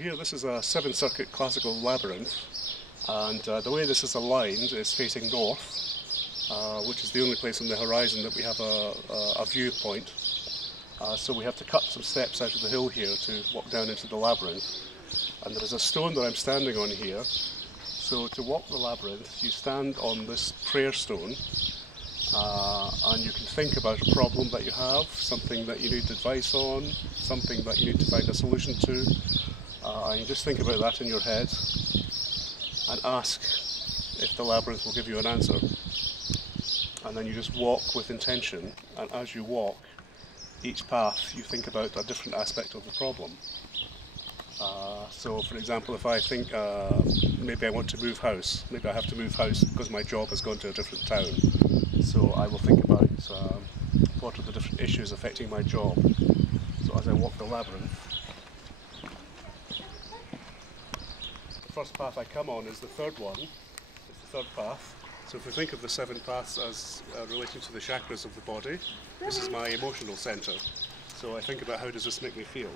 Here this is a 7-circuit classical labyrinth, and the way this is aligned is facing north, which is the only place on the horizon that we have a viewpoint. So we have to cut some steps out of the hill here to walk down into the labyrinth. And there is a stone that I'm standing on here. So to walk the labyrinth, you stand on this prayer stone, and you can think about a problem that you have, something that you need advice on, something that you need to find a solution to. And you just think about that in your head and ask if the labyrinth will give you an answer. And then you just walk with intention, and as you walk each path you think about a different aspect of the problem. So for example, if I think maybe I want to move house, maybe I have to move house because my job has gone to a different town, so I will think about what are the different issues affecting my job. So as I walk the labyrinth, the first path I come on is the third one, it's the third path. So if we think of the 7 paths as relating to the chakras of the body, this is my emotional centre. So I think about how does this make me feel.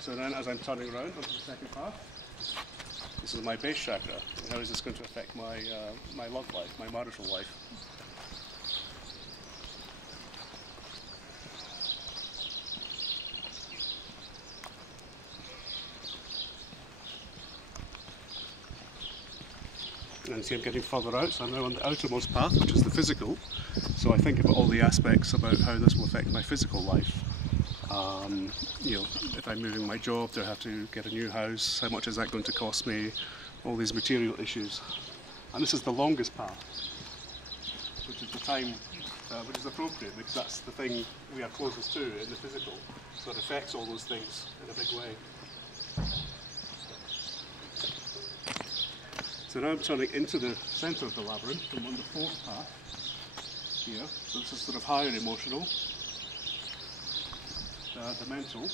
So then as I'm turning around onto the second path, this is my base chakra. And how is this going to affect my, my love life, my marital life? And see I'm getting further out, so I'm now on the outermost path, which is the physical. So I think about all the aspects about how this will affect my physical life. You know, if I'm moving my job, do I have to get a new house? How much is that going to cost me? All these material issues. And this is the longest path, which is the time, which is appropriate because that's the thing we are closest to in the physical. So it affects all those things in a big way. So now I'm turning into the centre of the labyrinth. I'm on the 4th path here. So this is sort of higher emotional, the mental.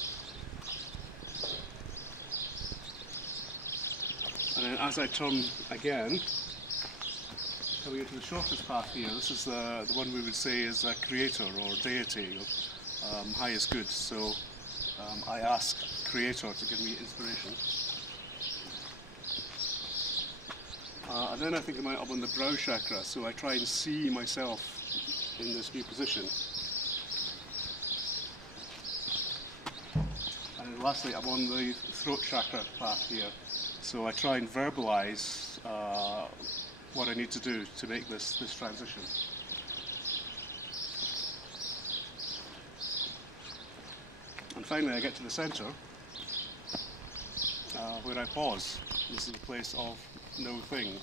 And then as I turn again, coming into the shortest path here, this is the one we would say is a creator or deity, or highest good. So I ask creator to give me inspiration. And then I think I'm on the brow chakra, so I try and see myself in this new position. And then lastly, I'm on the throat chakra path here, so I try and verbalise what I need to do to make this transition. And finally I get to the centre, where I pause. This is a place of no thing.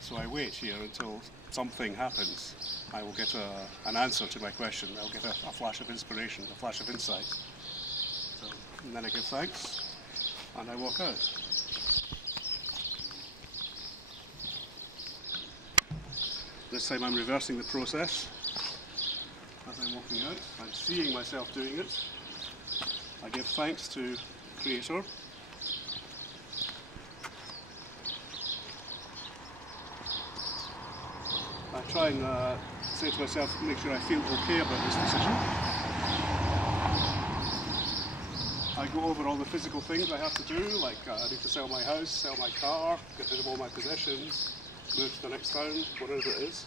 So I wait here until something happens. I will get an answer to my question. I'll get a flash of inspiration, a flash of insight. So, and then I give thanks and I walk out. This time I'm reversing the process. As I'm walking out, I'm seeing myself doing it. I give thanks to Creator. I try and say to myself, make sure I feel okay about this decision. I go over all the physical things I have to do, like I need to sell my house, sell my car, get rid of all my possessions, move to the next town, whatever it is.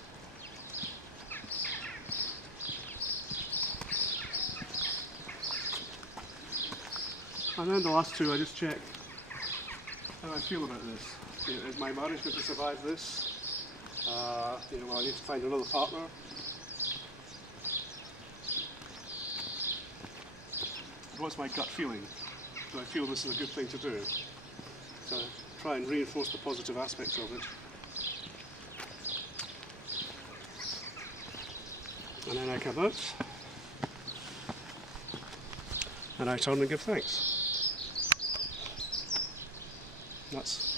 And then the last 2, I just check how I feel about this. Is my marriage going to survive this? You know, I need to find another partner. What's my gut feeling? Do I feel this is a good thing to do? So try and reinforce the positive aspects of it. And then I come out and I turn and give thanks. That's